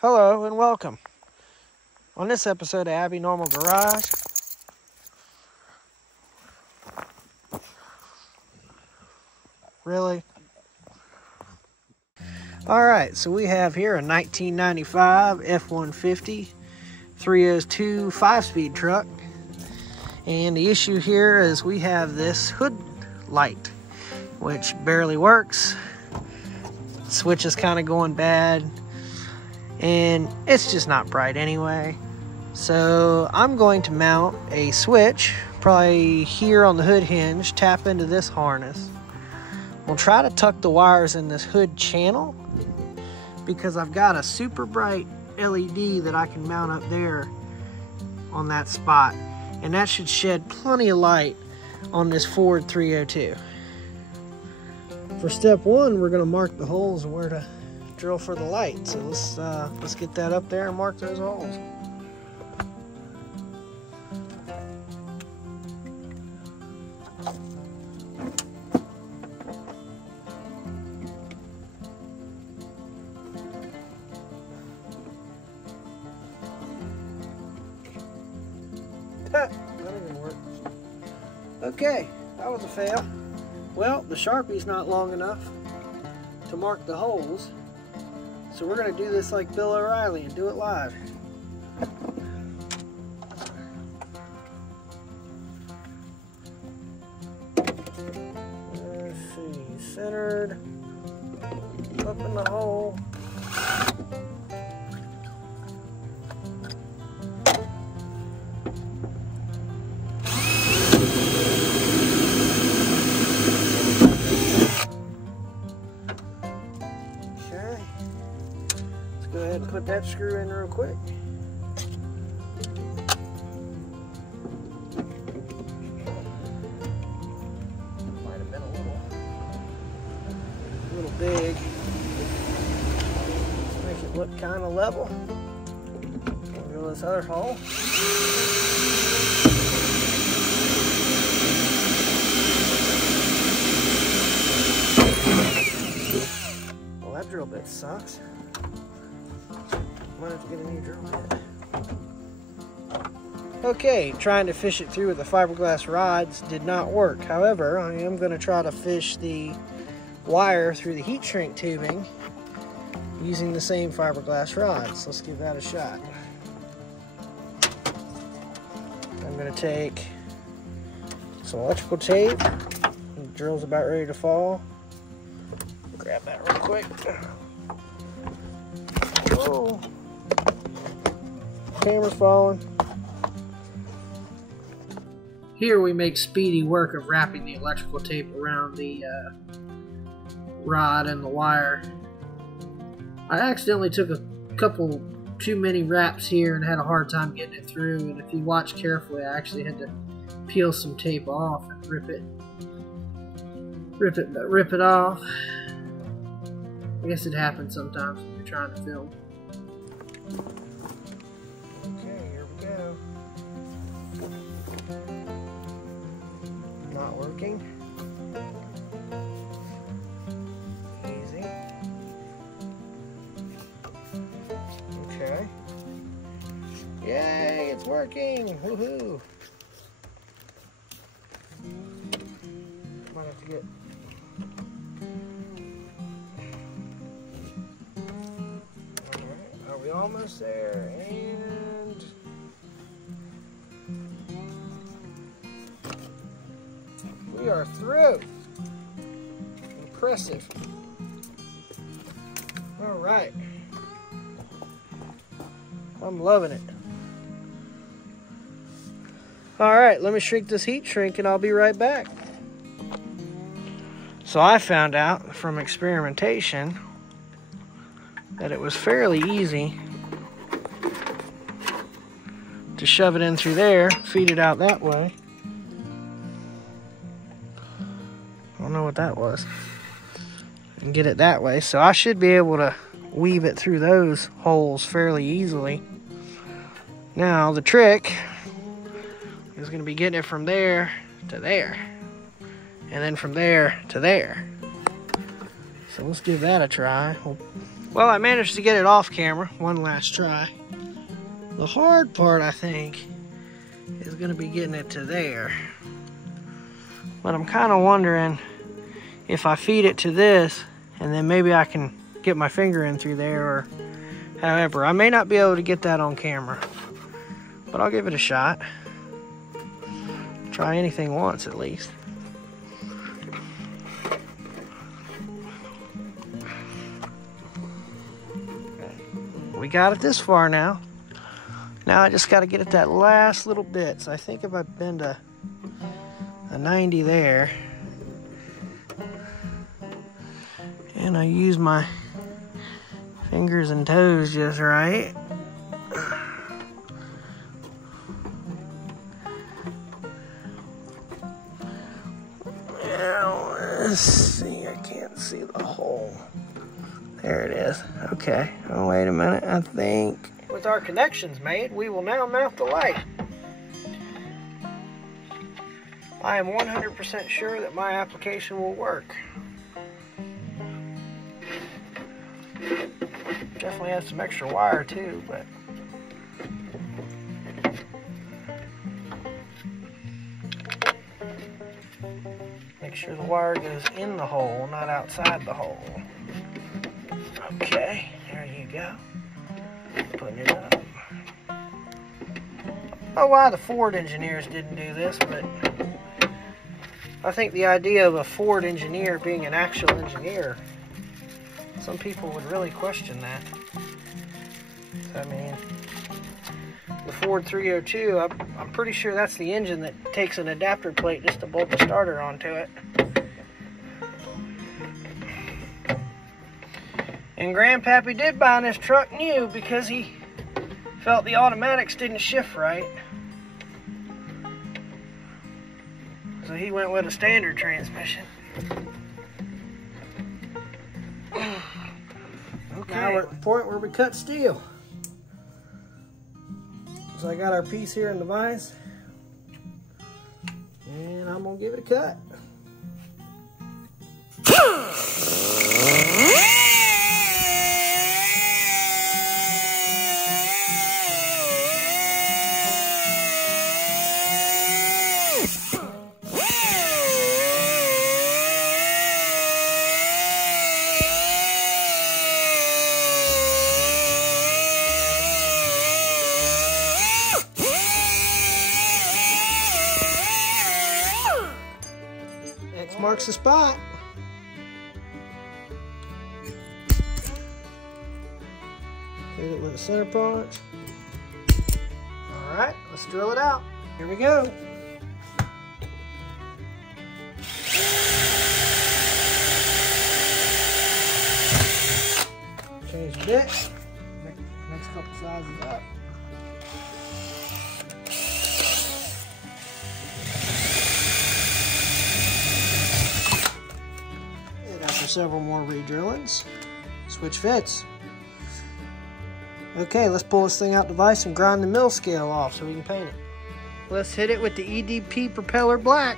Hello and welcome. On this episode of Abby Normal Garage, really? Alright, so we have here a 1995 F-150 302 5-speed truck. And the issue here is we have this hood light, which barely works. Switch is kind of going bad. And it's just not bright anyway. So I'm going to mount a switch, probably here on the hood hinge, tap into this harness. We'll try to tuck the wires in this hood channel because I've got a super bright LED that I can mount up there on that spot. And that should shed plenty of light on this Ford 302. For step one, we're going to mark the holes where to drill for the light. So let's get that up there and mark those holes. That didn't work. Okay, that was a fail. Well, the Sharpie's not long enough to mark the holes. So we're going to do this like Bill O'Reilly and do it live. Let's see, centered, up in the hole. Go ahead and put that screw in real quick. Might have been a little big. Let's make it look kind of level. Drill this other hole. Well, that drill bit sucks. Might have to get a new drill bit. Okay, trying to fish it through with the fiberglass rods did not work. However, I am going to try to fish the wire through the heat shrink tubing using the same fiberglass rods. Let's give that a shot. I'm going to take some electrical tape. The drill's about ready to fall. Grab that real quick. Whoa. Camera's falling. Here we make speedy work of wrapping the electrical tape around the rod and the wire. I accidentally took a couple too many wraps here and had a hard time getting it through, and if you watch carefully I actually had to peel some tape off and rip it off. I guess it happens sometimes when you're trying to film. Not working. Easy. Okay. Yay, it's working! Woohoo! Might have to get. Alright, are we almost there? And we are through. Impressive. All right. I'm loving it. All right, let me shrink this heat shrink and I'll be right back. So I found out from experimentation that it was fairly easy to shove it in through there, feed it out that way. I don't know what that was. And get it that way. So I should be able to weave it through those holes fairly easily. Now the trick is going to be getting it from there to there. And then from there to there. So let's give that a try. We'll Well, I managed to get it off camera one last try. The hard part, I think, is going to be getting it to there. But I'm kind of wondering if I feed it to this, and then maybe I can get my finger in through there, or however. I may not be able to get that on camera, but I'll give it a shot. Try anything once at least. We got it this far now. Now I just got to get it that last little bit. So I think if I bend a 90 there, and I use my fingers and toes just right, now let's see, I can't see the hole. There it is. Okay. Oh, wait a minute. I think with our connections made, we will now mount the light. I am 100% sure that my application will work. Definitely has some extra wire too, but make sure the wire goes in the hole, not outside the hole. Okay, there you go. Putting it up. Oh, why the Ford engineers didn't do this, but I think the idea of a Ford engineer being an actual engineer, some people would really question that. I mean, the Ford 302, I'm pretty sure that's the engine that takes an adapter plate just to bolt the starter onto it. And Grandpappy did buy this truck new because he felt the automatics didn't shift right. So he went with a standard transmission. Okay. Now we're at the point where we cut steel. So I got our piece here in the vise, and I'm gonna give it a cut. X marks the spot. Hit it with a center punch. All right, let's drill it out. Here we go. Change the bit. Next couple sizes up. Several more re-drillings. Switch fits. Okay, let's pull this thing out the vise and grind the mill scale off so we can paint it. Let's hit it with the EDP Propeller Black.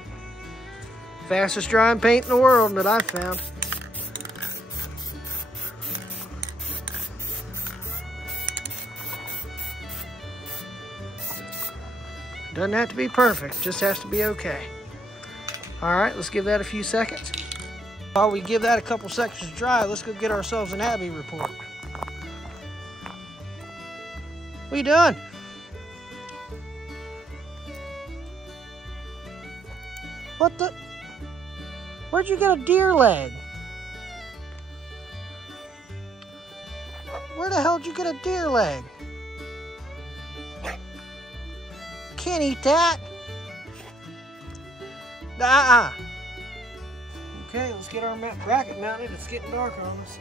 Fastest drying paint in the world that I've found. Doesn't have to be perfect, just has to be okay. All right, let's give that a few seconds. While we give that a couple seconds to dry, let's go get ourselves an Abbey report. What you doing? What the? Where'd you get a deer leg? Where the hell did you get a deer leg? Can't eat that. Okay, let's get our bracket mounted. It's getting dark on us.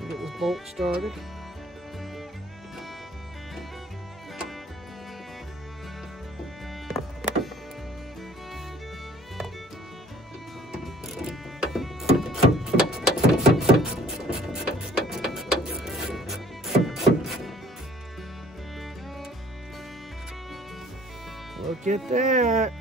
Get this bolt started. Look at that.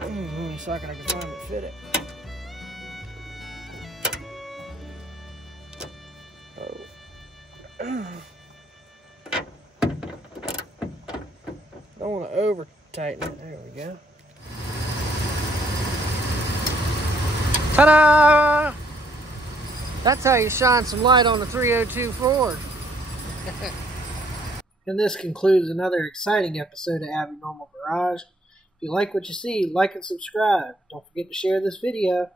Let me see if I can find it to fit it. Don't want to over tighten it. There we go. Ta-da! That's how you shine some light on the 302 Ford. And this concludes another exciting episode of Abnormal Garage. If you like what you see, like and subscribe. Don't forget to share this video.